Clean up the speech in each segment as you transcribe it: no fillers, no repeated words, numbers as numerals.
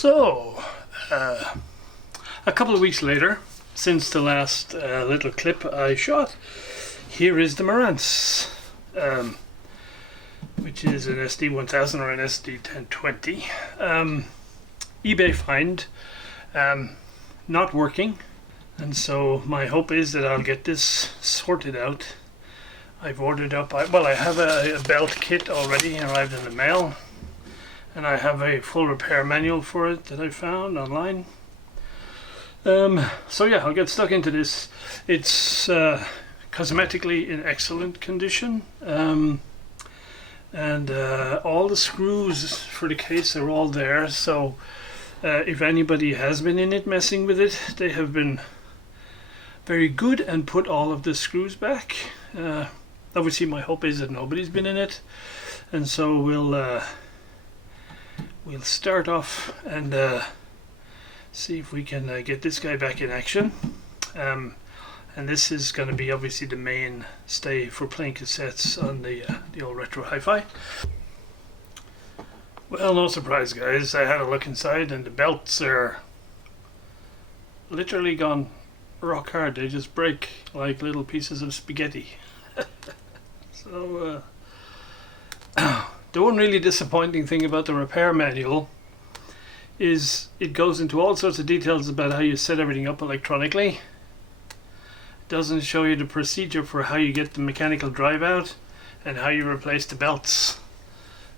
So, a couple of weeks later, since the last little clip I shot, here is the Marantz, which is an SD1000 or an SD1020. eBay find, not working, and so my hope is that I'll get this sorted out. I've ordered up, I have a belt kit already arrived in the mail, and I have a full repair manual for it that I found online. So yeah, I'll get stuck into this. It's cosmetically in excellent condition, and all the screws for the case are all there, so if anybody has been in it messing with it, they have been very good and put all of the screws back. Obviously my hope is that nobody's been in it, and so we'll start off and see if we can get this guy back in action. And this is going to be obviously the mainstay for playing cassettes on the old retro HiFi. Well, no surprise guys, I had a look inside and the belts are literally gone rock hard. They just break like little pieces of spaghetti. So the one really disappointing thing about the repair manual is it goes into all sorts of details about how you set everything up electronically. It doesn't show you the procedure for how you get the mechanical drive out and how you replace the belts.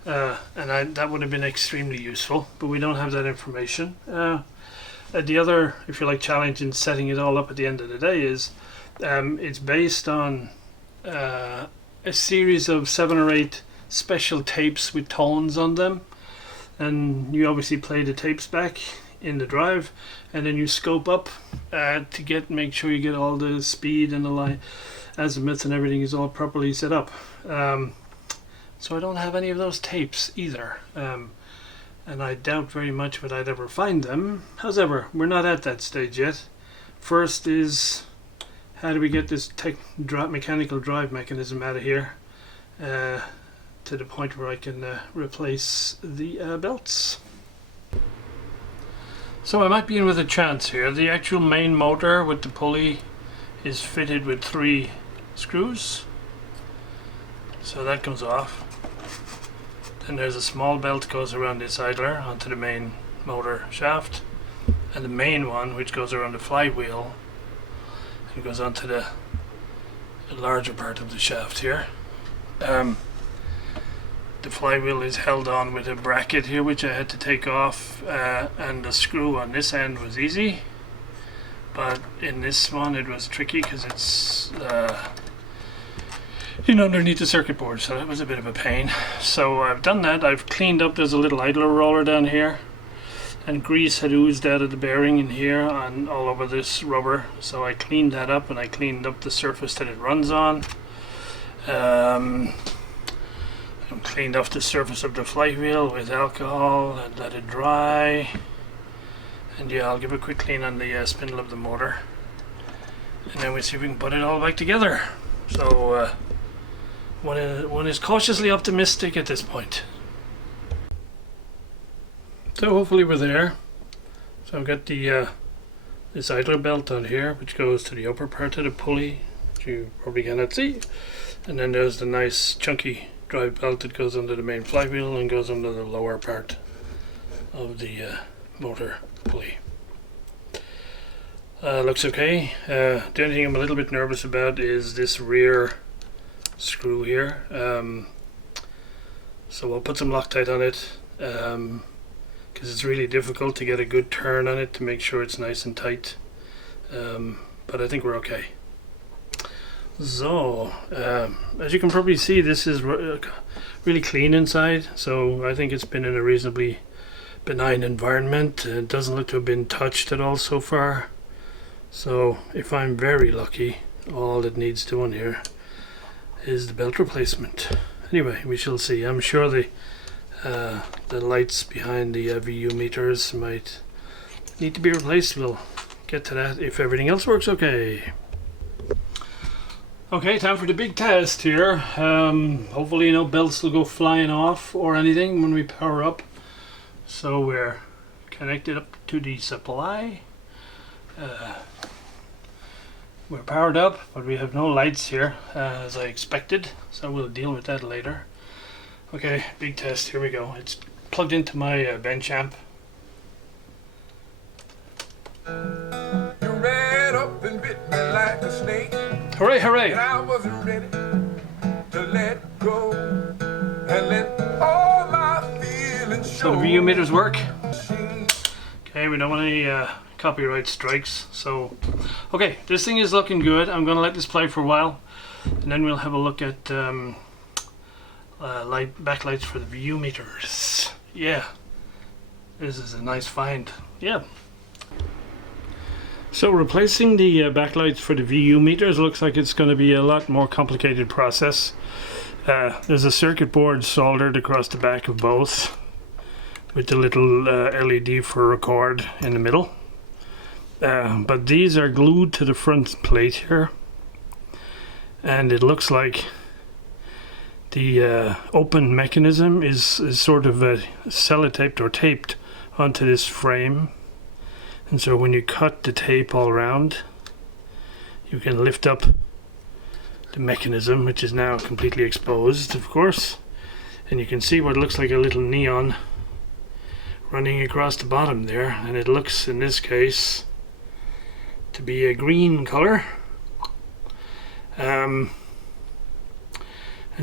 That would have been extremely useful, but we don't have that information. The other, if you like, challenge in setting it all up at the end of the day is it's based on a series of 7 or 8 special tapes with tones on them, and you obviously play the tapes back in the drive, and then you scope up to make sure you get all the speed and the line azimuth and everything is all properly set up. So I don't have any of those tapes either, and I doubt very much that I'd ever find them. However, we're not at that stage yet. First is, how do we get this mechanical drive mechanism out of here to the point where I can replace the belts. So I might be in with a chance here. The actual main motor with the pulley is fitted with 3 screws, so that comes off. Then there's a small belt that goes around this idler onto the main motor shaft, and the main one which goes around the flywheel and goes onto the larger part of the shaft here. The flywheel is held on with a bracket here which I had to take off, and the screw on this end was easy, but in this one it was tricky because it's underneath the circuit board, so that was a bit of a pain. So I've done that. I've cleaned up. There's a little idler roller down here, and grease had oozed out of the bearing in here and all over this rubber, so I cleaned that up, and I cleaned up the surface that it runs on. I cleaned off the surface of the flywheel with alcohol and let it dry, and yeah, I'll give a quick clean on the spindle of the motor, and then we'll see if we can put it all back together. So one is cautiously optimistic at this point. So hopefully we're there. So I've got the this idler belt on here which goes to the upper part of the pulley, which you probably cannot see, and then there's the nice chunky drive belt that goes under the main flywheel and goes under the lower part of the motor pulley. Looks okay. The only thing I'm a little bit nervous about is this rear screw here. So I'll put some Loctite on it, because it's really difficult to get a good turn on it to make sure it's nice and tight. But I think we're okay. So, as you can probably see, this is really clean inside, so I think it's been in a reasonably benign environment. It doesn't look to have been touched at all so far. So, if I'm very lucky, all it needs doing here is the belt replacement. Anyway, we shall see. I'm sure the lights behind the VU meters might need to be replaced. We'll get to that if everything else works okay. Okay, time for the big test here. Hopefully no belts will go flying off or anything when we power up. So we're connected up to the supply. We're powered up, but we have no lights here as I expected, so we'll deal with that later. Okay, big test, here we go. It's plugged into my bench amp. You ran up and bit me like a snake. Hooray, hooray! And I wasn't ready to let go and let all my feelings show. So the VU meters work. Okay, we don't want any copyright strikes. So, okay, this thing is looking good. I'm going to let this play for a while, and then we'll have a look at backlights for the VU meters. Yeah, this is a nice find. Yeah. So replacing the backlights for the VU meters looks like it's going to be a lot more complicated process. There's a circuit board soldered across the back of both, with the little LED for record in the middle. But these are glued to the front plate here, and it looks like the open mechanism is sort of sellotaped or taped onto this frame. And so when you cut the tape all around, you can lift up the mechanism, which is now completely exposed, of course, and you can see what looks like a little neon running across the bottom there, and it looks in this case to be a green color. And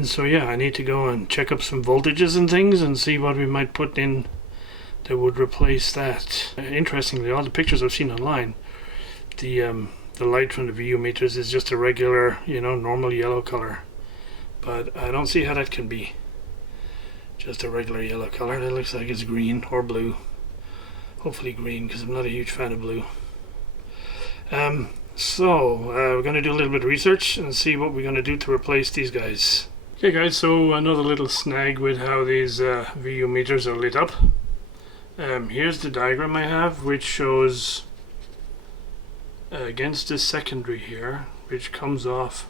so yeah, I need to go and check up some voltages and things and see what we might put in that would replace that. Interestingly, all the pictures I've seen online, the light from the VU meters is just a regular, normal yellow color. But I don't see how that can be just a regular yellow color. That looks like it's green or blue. Hopefully green, because I'm not a huge fan of blue. We're going to do a little bit of research and see what we're going to do to replace these guys. Okay guys, so another little snag with how these VU meters are lit up. Here's the diagram I have, which shows against this secondary here, which comes off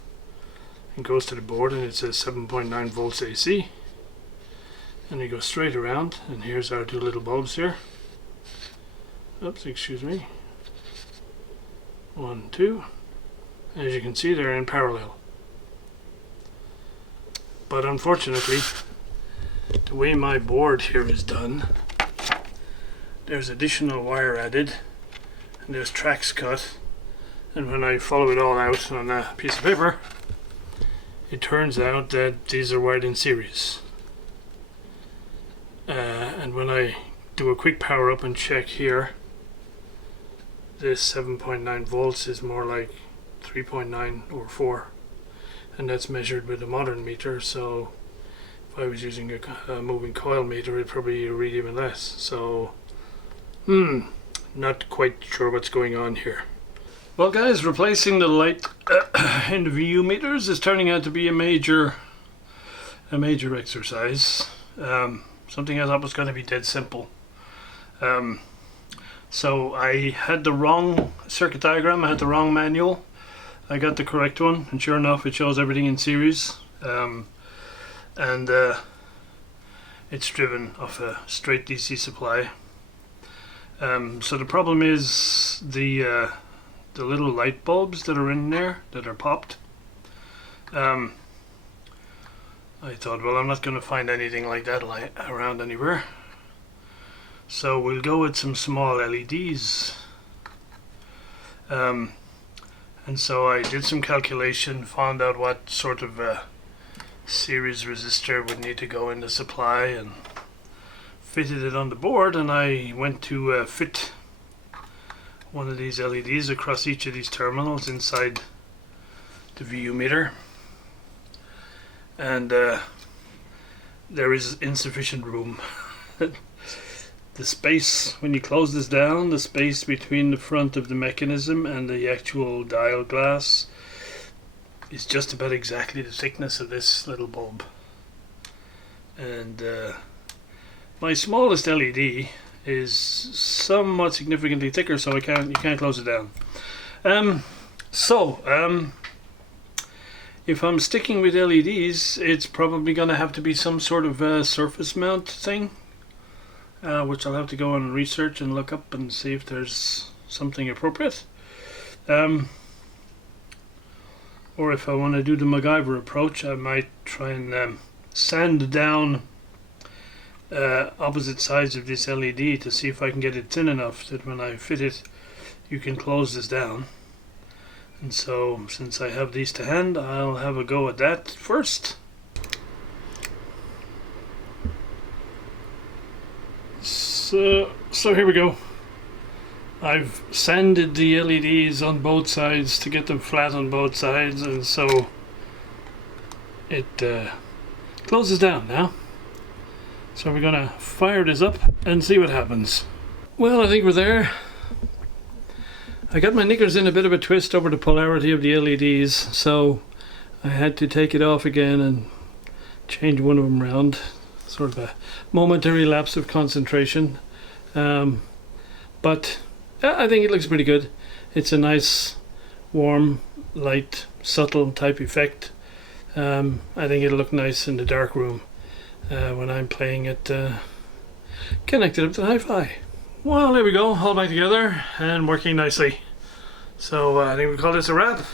and goes to the board, and it says 7.9 volts AC. And we go straight around, and here's our two little bulbs here. Oops, excuse me. 1, 2. As you can see, they're in parallel. But unfortunately, the way my board here is done, there's additional wire added, and there's tracks cut, and when I follow it all out on a piece of paper, it turns out that these are wired in series. And when I do a quick power up and check here, this 7.9 volts is more like 3.9 or 4, and that's measured with a modern meter. So if I was using a moving coil meter, it'd probably read even less. So not quite sure what's going on here. Well guys, replacing the light in the VU meters is turning out to be a major exercise. Something I thought was going to be dead simple. So I had the wrong circuit diagram, I had the wrong manual. I got the correct one, and sure enough it shows everything in series. It's driven off a straight DC supply. So the problem is the little light bulbs that are in there that are popped. I thought, well, I'm not going to find anything like that around anywhere, so we'll go with some small LEDs. And so I did some calculation, found out what sort of series resistor would need to go in the supply, and fitted it on the board, and I went to fit one of these LEDs across each of these terminals inside the VU meter, and there is insufficient room. The space, when you close this down, the space between the front of the mechanism and the actual dial glass is just about exactly the thickness of this little bulb. And my smallest LED is somewhat significantly thicker, so you can't close it down. If I'm sticking with LEDs, it's probably going to have to be some sort of surface mount thing. which I'll have to go and research and look up and see if there's something appropriate. Or if I want to do the MacGyver approach, I might try and sand down opposite sides of this LED to see if I can get it thin enough that when I fit it, you can close this down. And so, since I have these to hand, I'll have a go at that first. So here we go. I've sanded the LEDs on both sides to get them flat on both sides, and so it closes down now. So we're gonna fire this up and see what happens. Well, I think we're there. I got my knickers in a bit of a twist over the polarity of the LEDs, so I had to take it off again and change one of them around. Sort of a momentary lapse of concentration. But I think it looks pretty good. It's a nice, warm, light, subtle type effect. I think it'll look nice in the dark room when I'm playing it connected up to HiFi. Well, there we go, all back together and working nicely. So I think we'll call this a wrap.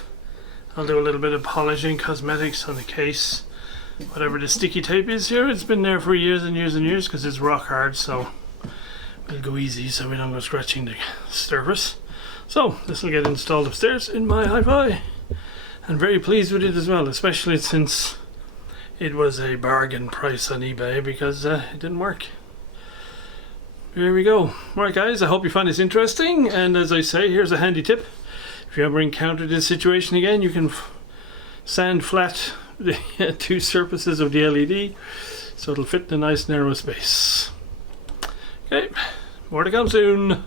I'll do a little bit of polishing, cosmetics on the case. Whatever the sticky tape is here, it's been there for years and years and years because it's rock hard, so we'll go easy so we don't go scratching the surface. So this will get installed upstairs in my HiFi. I'm very pleased with it as well, especially since it was a bargain price on eBay because it didn't work. Here we go. Alright guys, I hope you find this interesting, and as I say, here's a handy tip. If you ever encounter this situation again, you can sand flat the two surfaces of the LED so it'll fit in a nice narrow space. Okay, more to come soon.